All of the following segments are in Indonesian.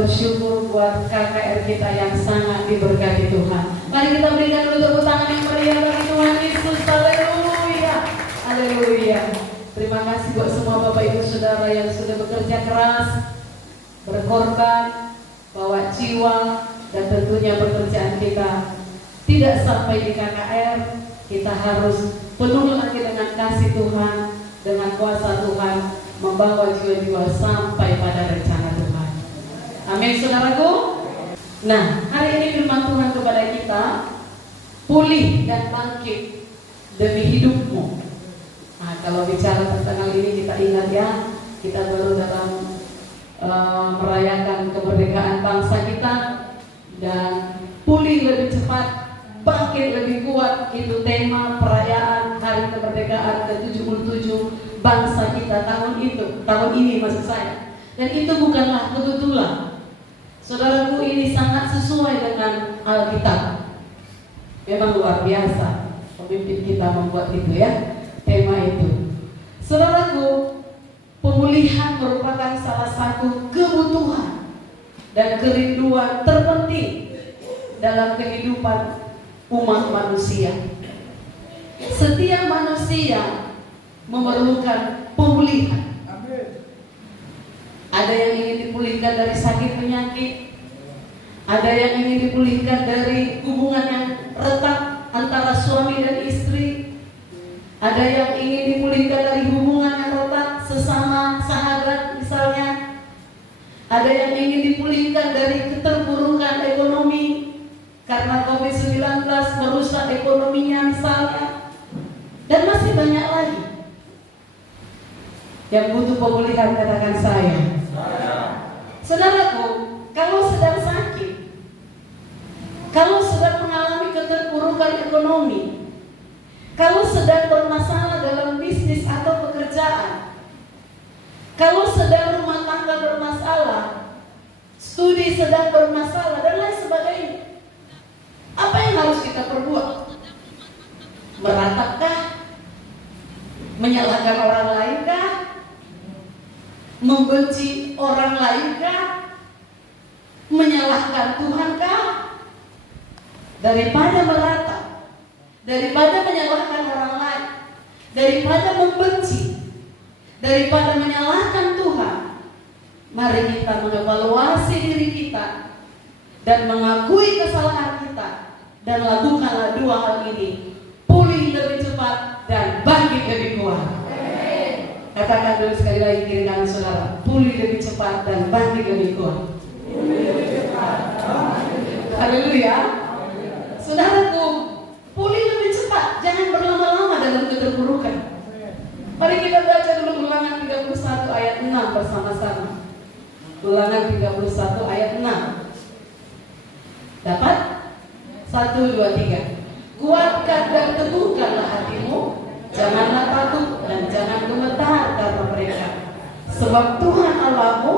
bersyukur buat KKR kita yang sangat diberkati Tuhan. Mari kita berikan dulu tepuk tangan yang meriah bagi Tuhan Yesus. Haleluya, haleluya. Terima kasih buat semua Bapak Ibu Saudara yang sudah bekerja keras, berkorban, bawa jiwa, dan tentunya pekerjaan kita tidak sampai di KKR. Kita harus penuh lagi dengan kasih Tuhan, dengan kuasa Tuhan, membawa jiwa-jiwa sampai pada rencana Tuhan. Amin, saudaraku. Nah, hari ini firman Tuhan kepada kita, pulih dan bangkit demi hidupmu. Nah, kalau bicara tentang hal ini kita ingat ya, kita baru dalam merayakan kemerdekaan bangsa kita, dan pulih lebih cepat, bangkit lebih kuat, itu tema perayaan Hari Kemerdekaan ke-77 bangsa kita tahun ini maksud saya. Dan itu bukanlah kebetulan. Saudaraku, ini sangat sesuai dengan Alkitab. Memang luar biasa pemimpin kita membuat itu ya, tema itu. Saudaraku, pemulihan merupakan salah satu kebutuhan dan kerinduan terpenting dalam kehidupan umat manusia. Setiap manusia memerlukan pemulihan. Ada yang ingin dipulihkan dari sakit penyakit, ada yang ingin dipulihkan dari hubungan yang retak antara suami dan istri, ada yang ingin dipulihkan dari hubungan yang retak sesama sahabat misalnya, ada yang ingin dipulihkan dari keterpurukan ekonomi karena COVID-19 merusak ekonominya misalnya, dan masih banyak lagi yang butuh pemulihan. Katakan saya. Saudaraku, kalau sedang sakit, kalau sedang mengalami keterpurukan ekonomi, kalau sedang bermasalah dalam bisnis atau pekerjaan, kalau sedang rumah tangga bermasalah, studi sedang bermasalah, dan lain sebagainya, apa yang harus kita perbuat? Meratakkah? Menyalahkan orang lainkah? Membenci orang lainkah? Menyalahkan Tuhankah? Daripada meratap, daripada menyalahkan orang lain, daripada membenci, daripada menyalahkan Tuhan, mari kita mengevaluasi diri kita dan mengakui kesalahan kita, dan lakukanlah dua hal ini: pulih lebih cepat dan bangkit lebih kuat. Katakan dulu sekali lagi kiri kanan saudara, pulih lebih cepat dan bangkit lebih kuat. Haleluya. Saudaraku, pulih lebih cepat, jangan berlama-lama dalam keterpurukan. Mari kita baca dulu Ulangan 31 ayat 6 bersama-sama. Ulangan 31 ayat 6. Dapat? 1, 2, 3. Kuatkan dan teguhkanlah hatimu, janganlah takut dan jangan gemetar karena mereka. Sebab Tuhan Allahmu,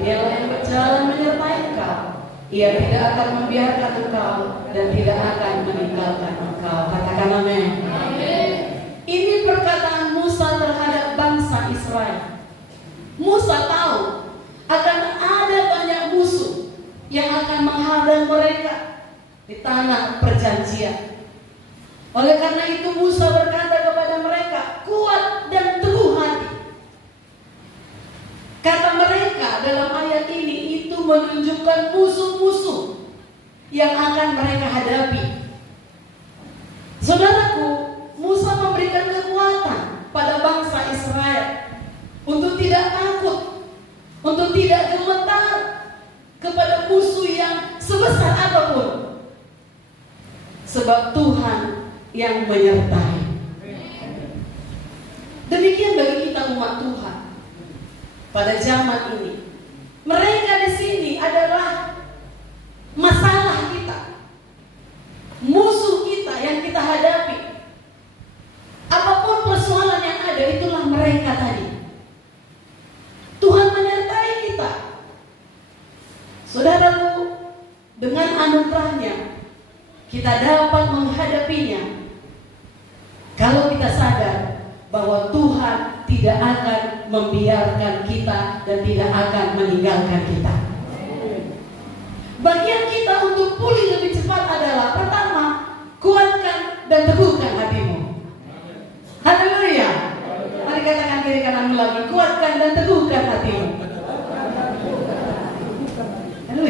Dialah yang berjalan menyertai engkau. Ia tidak akan membiarkan engkau dan tidak akan meninggalkan engkau. Katakan amin. Ini perkataan Musa terhadap bangsa Israel. Musa tahu akan ada banyak musuh yang akan menghadang mereka di tanah perjanjian. Oleh karena itu Musa berkata kepada mereka, kuat dan teguh hati. Kata mereka dalam ayat ini itu menunjukkan musuh-musuh yang akan mereka hadapi. Saudaraku, Musa memberikan kekuatan pada bangsa Israel untuk tidak takut, untuk tidak gemetar kepada musuh yang sebesar apapun, sebab Tuhan yang menyertai. Demikian bagi kita umat Tuhan pada zaman ini. Mereka di sini adalah masalah kita, musuh kita yang kita hadapi. Apapun persoalan yang ada, itulah mereka tadi. Tuhan menyertai kita. Saudaraku, dengan anugerahnya kita dapat menghadapinya kalau kita sadar bahwa Tuhan tidak akan membiarkan kita dan tidak akan meninggalkan kita.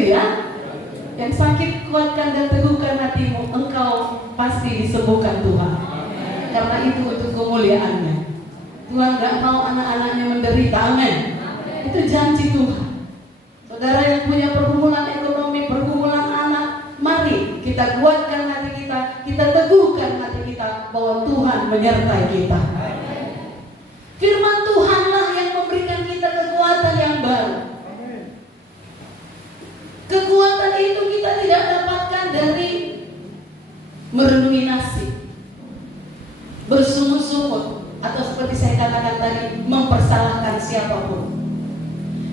Haleluya. Yang sakit kuatkan dan teguhkan hatimu, engkau pasti disembuhkan Tuhan. Karena itu untuk kemuliaannya. Tuhan gak mau anak-anaknya menderita. Amin. Itu janji Tuhan. Saudara yang punya pergumulan ekonomi, pergumulan anak, mari kita kuatkan hati kita teguhkan hati kita bahwa Tuhan menyertai kita. Firman Tuhanlah yang memberikan kita kekuatan yang baru. Kekuatan itu kita tidak dapatkan dari merenungi nasib, bersungut-sungut, atau seperti saya katakan tadi, mempersalahkan siapapun.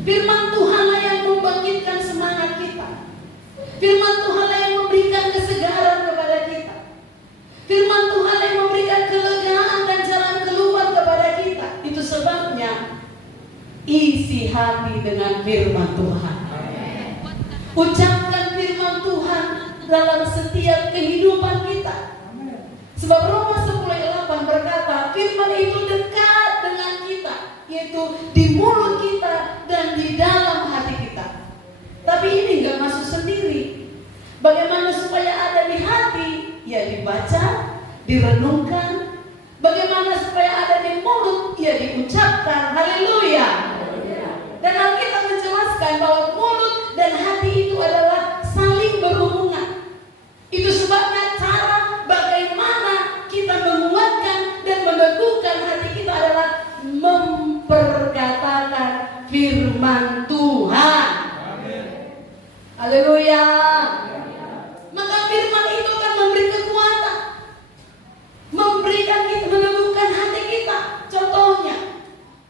Firman Tuhanlah yang membangkitkan semangat kita. Firman Tuhanlah yang memberikan kesegaran kepada kita. Firman Tuhan yang memberikan kelegaan dan jalan keluar kepada kita. Itu sebabnya isi hati dengan firman Tuhan. Ucapkan firman Tuhan dalam setiap kehidupan kita. Sebab Roma 10:8 berkata, firman itu dekat dengan kita, yaitu di mulut kita dan di dalam hati kita. Tapi ini gak masuk sendiri. Bagaimana supaya ada di hati? Ya dibaca, direnungkan. Bagaimana supaya ada di mulut? Ya diucapkan. Haleluya. Dan Alkitab menjelaskan bahwa mulut dan hati itu adalah saling berhubungan. Itu sebabnya cara bagaimana kita menguatkan dan meneguhkan hati kita adalah memperkatakan firman Tuhan. Haleluya. Maka firman itu akan memberi kekuatan, memberikan kita, meneguhkan hati kita. Contohnya,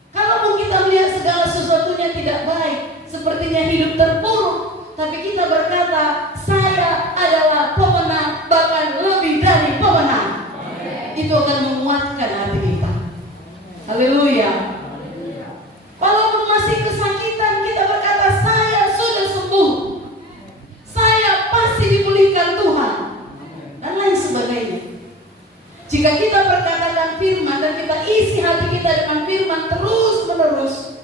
kalau kita melihat segala sesuatunya tidak baik, sepertinya hidup terpuruk, tapi kita berkata, saya adalah pemenang, bahkan lebih dari pemenang. Itu akan menguatkan hati kita. Haleluya. Walaupun masih kesakitan, kita berkata, saya sudah sembuh, saya pasti dipulihkan Tuhan, dan lain sebagainya. Jika kita berkatakan firman dan kita isi hati kita dengan firman terus menerus,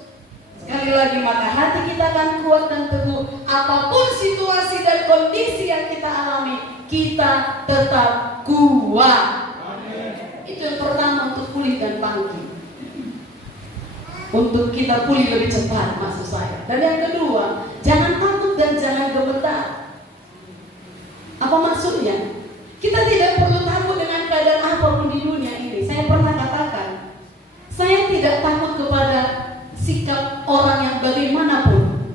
sekali lagi maka hati kita akan kuat dan teguh. Apapun situasi dan kondisi yang kita alami, kita tetap kuat. Itu yang pertama, untuk pulih dan bangkit. Untuk kita pulih lebih cepat, maksud saya. Dan yang kedua, jangan takut dan jangan gemetar. Apa maksudnya? Kita tidak perlu takut dengan keadaan apapun di dunia ini. Saya pernah katakan, saya tidak takut kepada sikap orang yang bagaimanapun.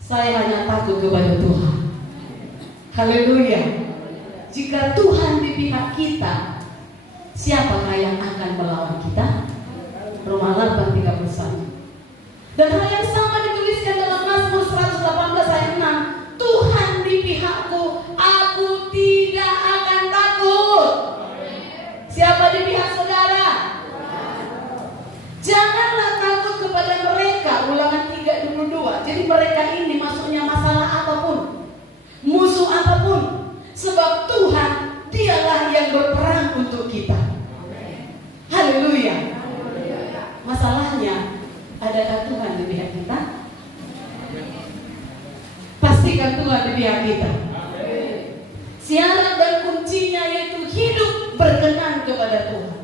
Saya hanya takut kepada Tuhan. Haleluya. Jika Tuhan di pihak kita, siapakah yang akan melawan kita? Roma 8:31. Dan hal yang sama dituliskan dalam Mazmur 118 ayat 6. Tuhan di pihakku, aku tidak akan takut. Siapa di pihak saudara? Janganlah takut kepada mereka. Ulangan 3:22. Jadi mereka ini maksudnya masalah apapun, musuh apapun, sebab Tuhan dialah yang berperang untuk kita. Haleluya. Masalahnya, adakah Tuhan di pihak kita? Pastikan Tuhan di pihak kita. Syarat dan kuncinya yaitu hidup berkenan kepada Tuhan.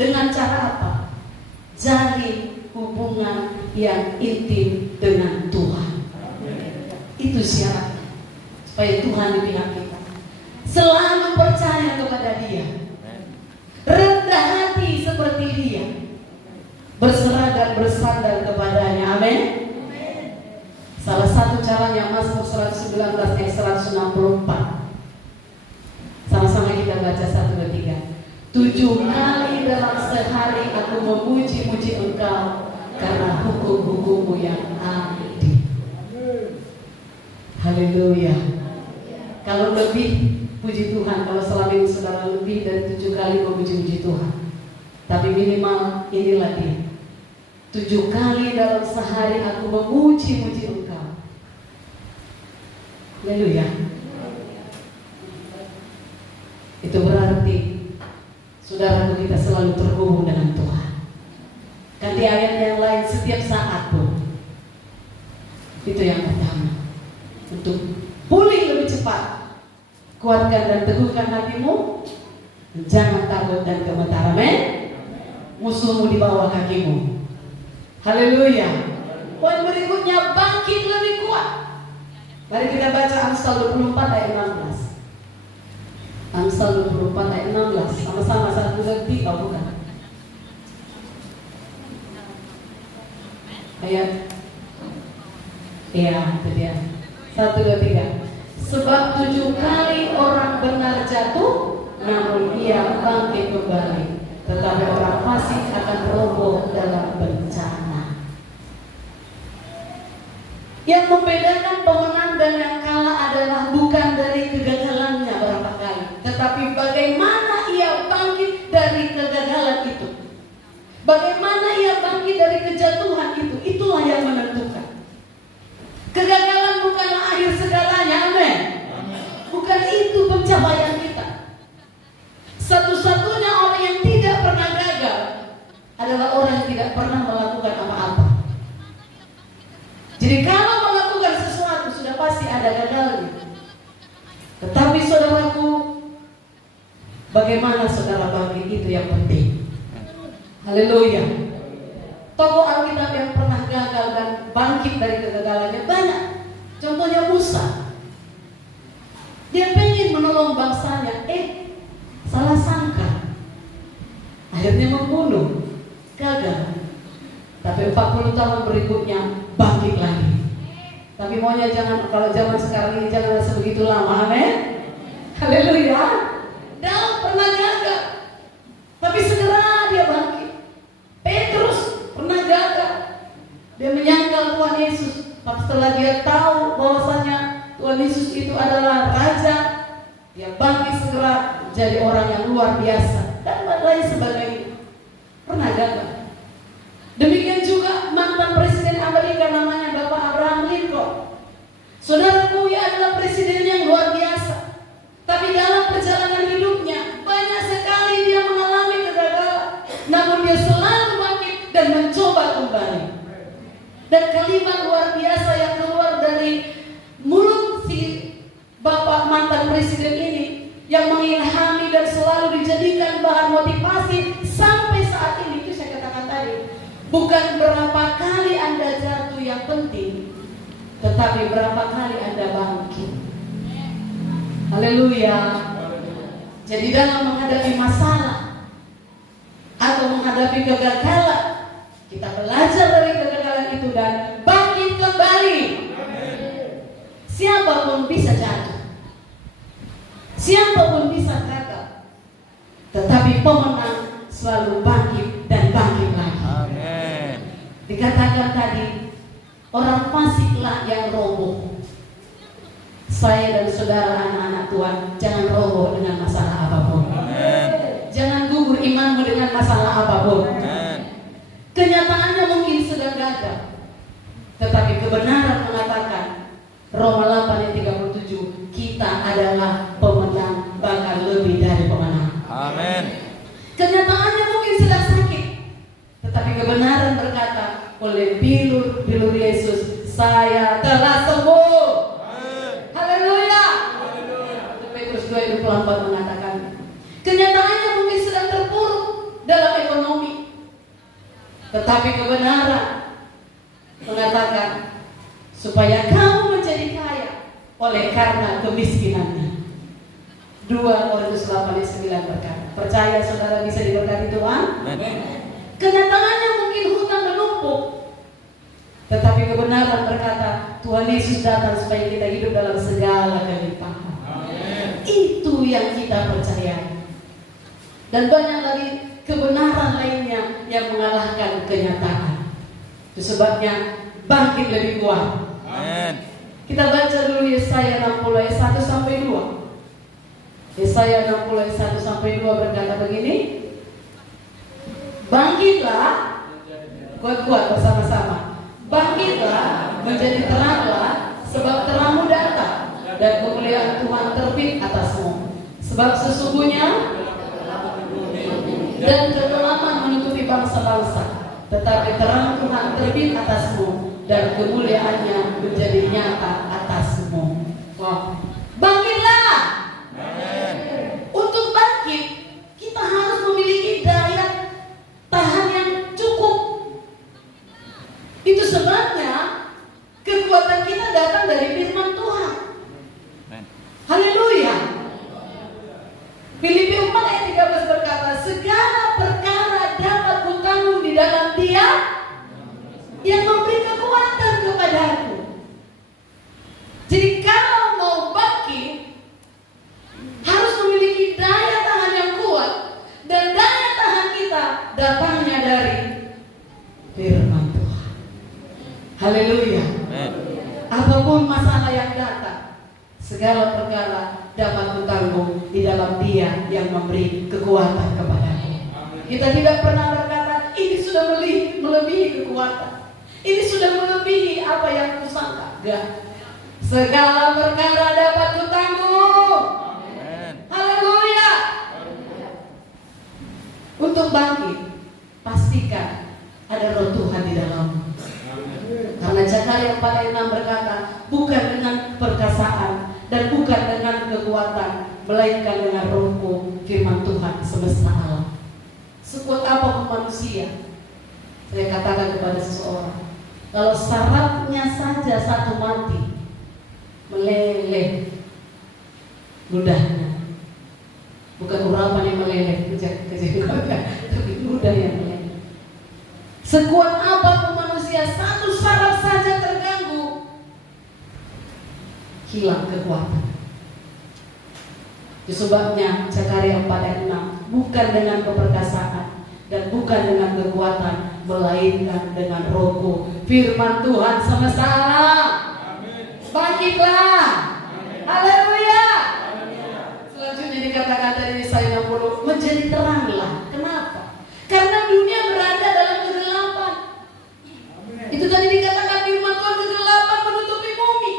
Dengan cara apa? Jalin hubungan yang intim dengan Tuhan. Itu syaratnya, supaya Tuhan di pihak kita. Selalu percaya kepada Dia, rendah hati seperti Dia, berserah dan bersandar kepadanya. Amin. Salah satu caranya Mazmur 119 ayat 164. Sama-sama kita baca 1, 2, 3. 7 kali dalam sehari aku memuji-muji Engkau karena hukum-hukum-Mu yang adil. Haleluya. Kalau lebih, puji Tuhan. Kalau selama ini saudara lebih dari 7 kali memuji-muji Tuhan, tapi minimal inilah dia. 7 kali dalam sehari aku memuji-muji Engkau. Haleluya. Itu berarti saudara, kita selalu terhubung dengan Tuhan. Dan di ayat yang lain, setiap saat pun. Itu yang pertama. untuk pulih lebih cepat. Kuatkan dan teguhkan hatimu, jangan takut dan gemetar. Amin. Musuhmu di bawah kakimu. Haleluya. Poin berikutnya, bangkit lebih kuat. Mari kita baca Amsal 24 ayat 16. Amsal 24 ayat 16. Sama-sama, 1, 2, 3, bukan? Ayat. Iya, itu dia. 1, 2, 3. Sebab 7 kali orang benar jatuh, namun ia bangkit kembali. Tetapi orang fasik akan roboh dalam bencana. Yang membedakan pemenang dan yang kalah adalah bukan dari kegagalannya berapa kali, tetapi bagaimana ia bangkit dari kegagalan itu. Bagaimana ia bangkit dari kejatuhan itu. Itulah yang menentukan. Kegagalan bukanlah akhir segalanya. Amin. Bukan itu pencapaian kita. Satu-satunya orang yang tidak pernah gagal adalah orang yang tidak pernah melakukan apa-apa. Jadi kalau melakukan sesuatu sudah pasti ada gagalnya. Tetapi saudaraku, bagaimana saudara bangkit itu yang penting. Haleluya. Tokoh Alkitab yang pernah gagal dan bangkit dari kegagalannya banyak. Contohnya Musa. Dia pengen menolong bangsanya, salah sangka, akhirnya membunuh, gagal. Tapi 40 tahun berikutnya bangkit lagi. Tapi maunya jangan, kalau zaman sekarang ini jangan sebegitu lama. Amin. Haleluya. Daud pernah gagal, tapi segera dia bangkit. Petrus pernah gagal, dia menyangkal Tuhan Yesus. Tapi setelah dia tahu bahwasanya Tuhan Yesus itu adalah Raja, dia bangkit segera menjadi orang yang luar biasa dan lain sebagainya. Pernah gagal. Demikian juga mantan Presiden Amerika namanya Bapak Abraham Lincoln. Saudaraku, ia adalah presiden yang luar biasa. Tapi dalam perjalanan hidupnya banyak sekali dia mengalami kegagalan. Namun dia selalu bangkit dan mencoba kembali. Dan kalimat luar biasa yang keluar dari mulut si Bapak mantan presiden ini, yang mengilhami dan selalu dijadikan bahan motivasi sampai saat ini, itu saya katakan tadi. Bukan berapa kali Anda jatuh yang penting, tetapi berapa kali Anda bangkit. Haleluya. Jadi dalam menghadapi masalah atau menghadapi kegagalan, kita belajar dari kegagalan itu dan bangkit kembali. Siapapun bisa jatuh, siapapun bisa gagal, tetapi pemenang selalu bangkit dan bangkit lagi. Amen. Dikatakan tadi, orang fasiklah yang roboh. Saya dan saudara anak-anak Tuhan, jangan roboh dengan masalah apapun. Amen. Jangan gugur imanmu dengan masalah apapun. Amen. Kenyataannya mungkin sedang gagal, tetapi kebenaran mengatakan Roma 8 ayat 37, kita adalah pemenang, bahkan lebih dari pemenang. Amin. Kenyataannya mungkin sedang sakit, tetapi kebenaran berkata, oleh bilur Yesus saya telah sembuh. Haleluya. Petrus 2 ayat 24 mengatakan, kenyataannya mungkin sedang terpuruk dalam ekonomi, tetapi kebenaran mengatakan supaya kamu menjadi kaya oleh karena kemiskinannya. 2 Korintus 8 ayat 9 berkata, percaya saudara bisa diberkati Tuhan? Kenyataannya mungkin hutang menumpuk, tetapi kebenaran berkata Tuhan Yesus datang supaya kita hidup dalam segala kelimpahan. Itu yang kita percaya. Dan banyak lagi kebenaran lainnya yang mengalahkan kenyataan. Itu sebabnya bangkit lebih kuat. Amen. Kita baca dulu Yesaya 60 ayat 1 sampai 2. Yesaya 60 ayat 1 sampai 2 berkata begini. Bangkitlah, kuat-kuat bersama-sama. Bangkitlah, menjadi teranglah, sebab terangmu datang dan kemuliaan Tuhan terbit atasmu. Sebab sesungguhnya dan kegelapan menutupi bangsa-bangsa, tetapi terang Tuhan terbit atasmu dan kemuliaannya menjadi nyata atasmu. firman Tuhan. Haleluya. Filipi 4 ayat 13 berkata, segala perkara dapat kutanggung di dalam Dia yang memberi kekuatan kepadaku. Jadi kalau mau bangkit, harus memiliki daya tahan yang kuat, dan daya tahan kita datangnya dari firman Tuhan. Haleluya. Apapun masalah yang datang, segala perkara dapat kutanggung di dalam Dia yang memberi kekuatan kepadaku. Kita tidak pernah berkata, ini sudah melebihi kekuatan, ini sudah melebihi apa yang kusangka. Enggak. Segala perkara dapat kutanggung. Haleluya. Untuk bangkit, pastikan ada roh Tuhan di dalammu. Karena Zakaria 4:6 berkata, bukan dengan perkasaan dan bukan dengan kekuatan, melainkan dengan rohku, firman Tuhan semesta alam. Sekuat apapun manusia, saya katakan kepada seseorang, kalau sarafnya saja satu mati, meleleh ludahnya. Bukan urapan yang meleleh, tapi ludah yang meleleh. Sekuat apapun manusia, satu saraf saja terganggu, hilang kekuatan. Itu sebabnya Zakaria 4:6, bukan dengan keperkasaan dan bukan dengan kekuatan, melainkan dengan rohku, firman Tuhan semesta alam. Bangkitlah. Haleluya. Selanjutnya dikatakan dari Yesaya 60, menjadi teranglah. Kenapa? Karena dunia berada dalam kegelapan. Itu tadi dikatakan firman Tuhan, kegelapan menutupi bumi,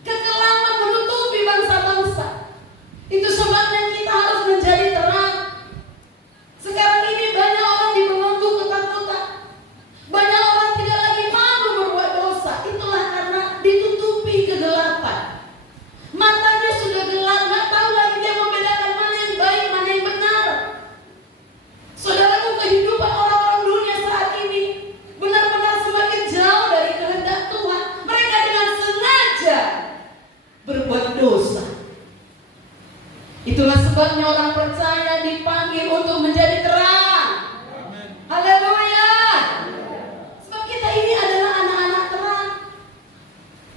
kegelapan menutupi bangsa-bangsa. Itu sebabnya kita harus menjadi terang. Sekarang ini banyak orang dibelenggu ketakutan, banyak orang tidak lagi malu berbuat dosa. Itulah karena ditutupi kegelapan. Matanya sudah gelap, nggak tahu lagi dia membedakan mana yang baik, mana yang benar. Saudaraku, kehidupan orang-orang dunia saat ini benar-benar semakin jauh dari kehendak Tuhan. Mereka dengan sengaja berbuat dosa. Itulah sebabnya orang percaya dipanggil untuk menjadi terang. Haleluya. Sebab kita ini adalah anak-anak terang,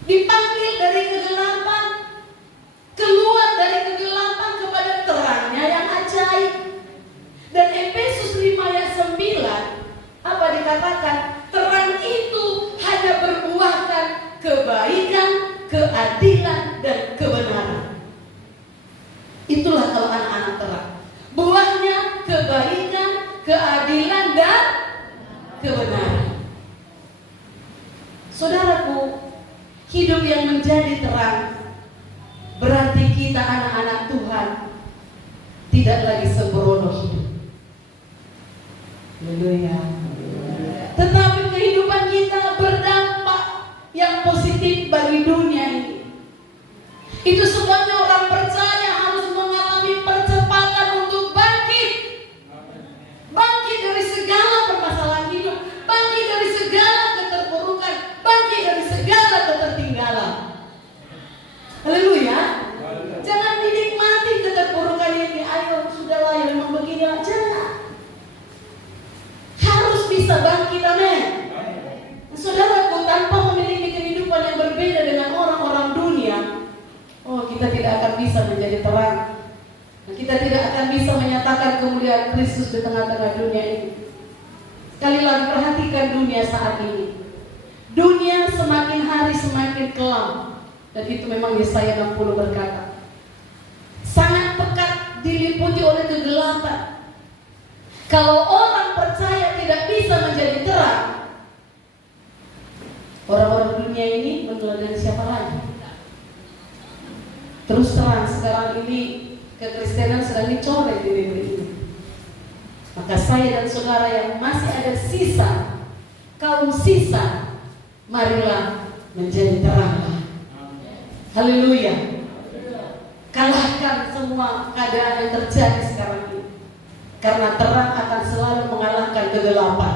dipanggil dari kegelapan, keluar dari kegelapan kepada terangnya yang ajaib. Dan Efesus 5 ayat 9, apa dikatakan? Terang itu hanya berbuahkan kebaikan, keadilan, dan kebenaran. Itulah kalau anak-anak terang. Buahnya kebaikan, keadilan, dan kebenaran. Saudaraku, hidup yang menjadi terang berarti kita anak-anak Tuhan tidak lagi sembrono hidup. Haleluya. Tetapi kehidupan kita berdampak yang positif bagi dunia ini. Itu sebabnya orang percaya harus mengalami percepatan untuk bangkit. Bangkit dari segala permasalahan hidup, bangkit dari segala keterpurukan, bangkit dari segala ketertinggalan. Haleluya. Jangan dinikmati keterpurukan ini. Ayo, sudahlah, ya memang begini. Jangan. Harus bisa bangkit, amin. Saudaraku, tanpa memiliki kehidupan yang berbeda dengan orang-orang dunia, kita tidak akan bisa menjadi terang. Kita tidak akan bisa menyatakan kemuliaan Kristus di tengah-tengah dunia ini. Sekali lagi, perhatikan dunia saat ini. Dunia semakin hari semakin kelam. Dan itu memang Yesaya 60 berkata, sangat pekat diliputi oleh kegelapan. Kalau orang percaya tidak bisa menjadi terang, orang-orang dunia ini meneladani siapa lagi? Terus terang, sekarang ini kekristenan sedang dicoret di negeri ini. Maka saya dan saudara yang masih ada sisa, kaum sisa, marilah menjadi terang. Haleluya. Kalahkan semua keadaan yang terjadi sekarang ini, karena terang akan selalu mengalahkan kegelapan.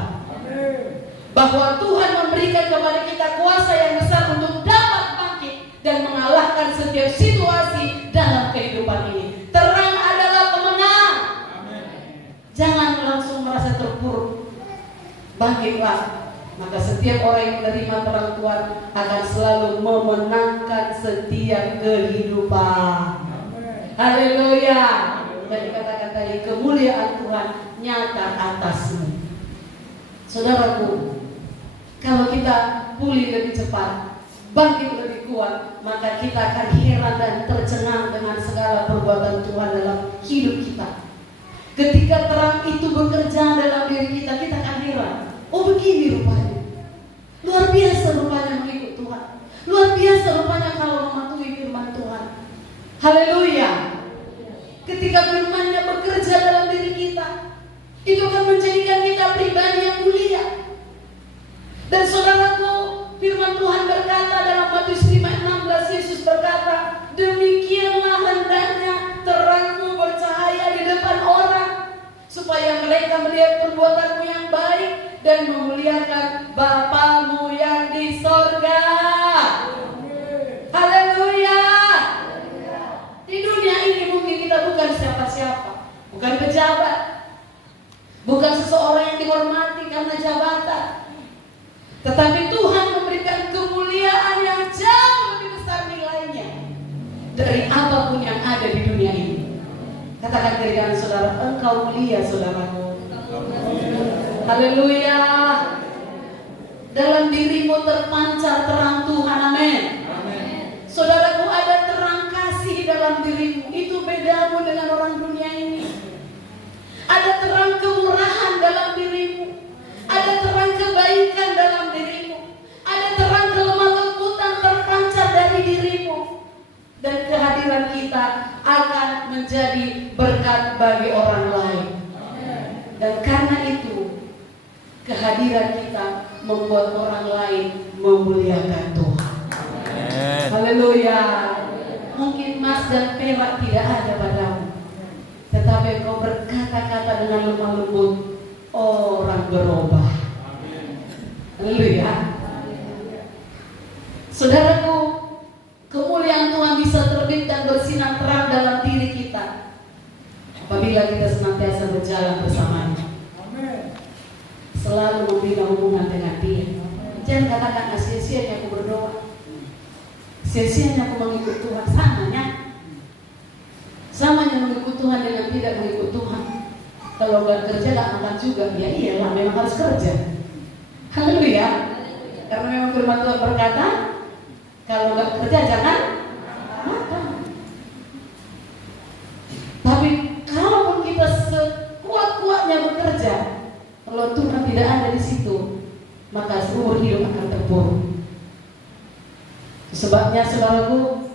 Bahwa Tuhan memberikan kepada kita kuasa yang besar untuk dapat bangkit dan akan setiap situasi dalam kehidupan ini. Terang adalah pemenang. Jangan langsung merasa terpuruk. Bangkitlah. Maka setiap orang yang menerima terang Tuhan akan selalu memenangkan setiap kehidupan. Haleluya. Dan dikatakan tadi, kemuliaan Tuhan nyata atasmu. Saudaraku, kalau kita pulih lebih cepat, bangkit lebih kuat, maka kita akan heran dan tercengang dengan segala perbuatan Tuhan dalam hidup kita. Ketika terang itu bekerja dalam diri kita, kita akan heran. Oh, begini rupanya. Luar biasa rupanya mengikut Tuhan. Luar biasa rupanya kalau mematuhi firman Tuhan. Haleluya. Ketika firman-Nya bekerja dalam diri kita, itu akan menjadikan kita pribadi yang mulia. Dan saudaraku, firman Tuhan berkata dalam Matius 5:16, Yesus berkata, demikianlah hendaknya terangmu bercahaya di depan orang, supaya mereka melihat perbuatanmu yang baik dan memuliakan Bapamu yang di sorga. Haleluya. Di dunia ini mungkin kita bukan siapa-siapa, bukan pejabat, bukan seseorang yang dihormati karena jabatan, tetapi Tuhan memberikan kemuliaan yang jauh lebih besar nilainya dari apapun yang ada di dunia ini. Katakan kiri kanan saudara, engkau mulia saudaraku. Haleluya. Dalam dirimu terpancar terang Tuhan, amin. Saudaraku, ada terang kasih dalam dirimu. Itu bedamu dengan orang dunia ini. Ada terang kemurahan dalam dirimu. Ada terang kebaikan dalam dirimu. Ada terang kelemah lembutan terpancar dari dirimu. Dan kehadiran kita akan menjadi berkat bagi orang lain. Dan karena itu, kehadiran kita membuat orang lain memuliakan Tuhan. Haleluya. Mungkin emas dan perak tidak ada padamu, tetapi engkau berkata-kata dengan lemah lembut, orang berubah. Haleluya. Saudaraku, kemuliaan Tuhan bisa terbit dan bersinar terang dalam diri kita apabila kita senantiasa berjalan bersamanya. Selalu membina hubungan dengan Dia. Jangan katakan sia-sianya aku berdoa, sia-sianya aku mengikut Tuhan. Samanya mengikut Tuhan dengan tidak mengikut Tuhan. Kalau nggak kerja nggak makan juga. Ya iyalah, memang harus kerja. Haleluya. Karena memang firman Tuhan berkata, kalau nggak kerja jangan makan. Tapi kalaupun kita sekuat-kuatnya bekerja, kalau Tuhan tidak ada di situ, maka seumur hidup akan terpuruk. Sebabnya saudaraku,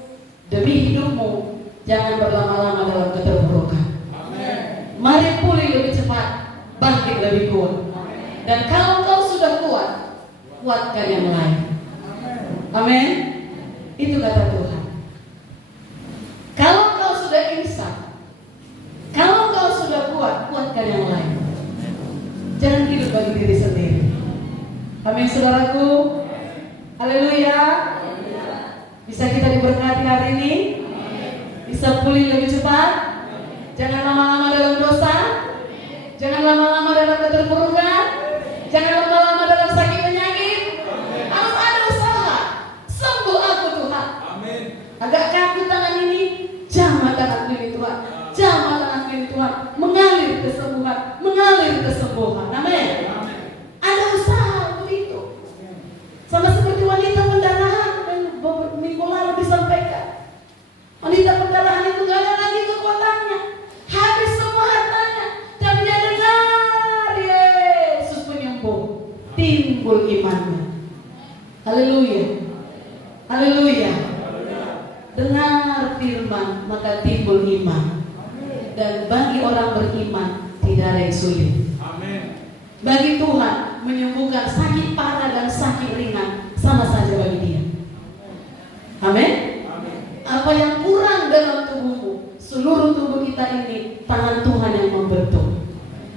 demi hidupmu jangan berlama-lama dalam keterpurukan. Mari pulih lebih cepat, bangkit lebih kuat. Dan kalau kau sudah kuat, kuatkan yang lain. Amin. Itu kata Tuhan. Kalau kau sudah insaf, kalau kau sudah kuat, kuatkan yang lain. Jangan hidup bagi diri sendiri. Amin saudaraku. Haleluya. Bisa kita diberkati hari ini, bisa pulih lebih cepat. Jangan lama-lama dalam dosa, jangan lama-lama dalam keterpurukan, jangan lama-lama dalam sakit penyakit. Harus ada usaha. Sembuh aku Tuhan. Agak kaku tangan ini, jamah tanganku ini Tuhan, jamah tanganku ini Tuhan, mengalir kesembuhan, mengalir kesembuhan. Amin. Ada usaha untuk itu. Sama seperti wanita pendarahan minggu lalu disampaikan. Wanita pendarahan itu gak ada lagi kekuatannya, habis semua hartanya, tapi dia dengar Yesus penyembuh, timbul imannya. Haleluya. Haleluya. Dengar firman, maka timbul iman. Dan bagi orang beriman tidak ada yang sulit. Bagi Tuhan, menyembuhkan sakit parah dan sakit ringan sama saja bagi Dia. Amin. Apa yang kurang dalam tubuhmu, seluruh tubuh kita ini tangan Tuhan yang membentuk.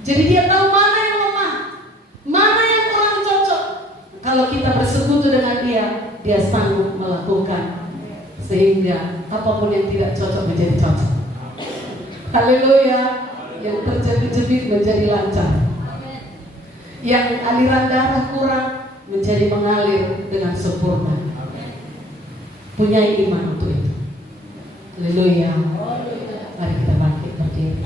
Jadi Dia tahu mana yang lemah, mana yang kurang cocok. Kalau kita bersekutu dengan Dia, Dia sanggup melakukan sehingga apapun yang tidak cocok menjadi cocok. Haleluya. Yang terjepit-jepit menjadi lancar, yang aliran darah kurang menjadi mengalir dengan sempurna. Punya iman untuk itu. Haleluya. Mari kita bangkit berdiri.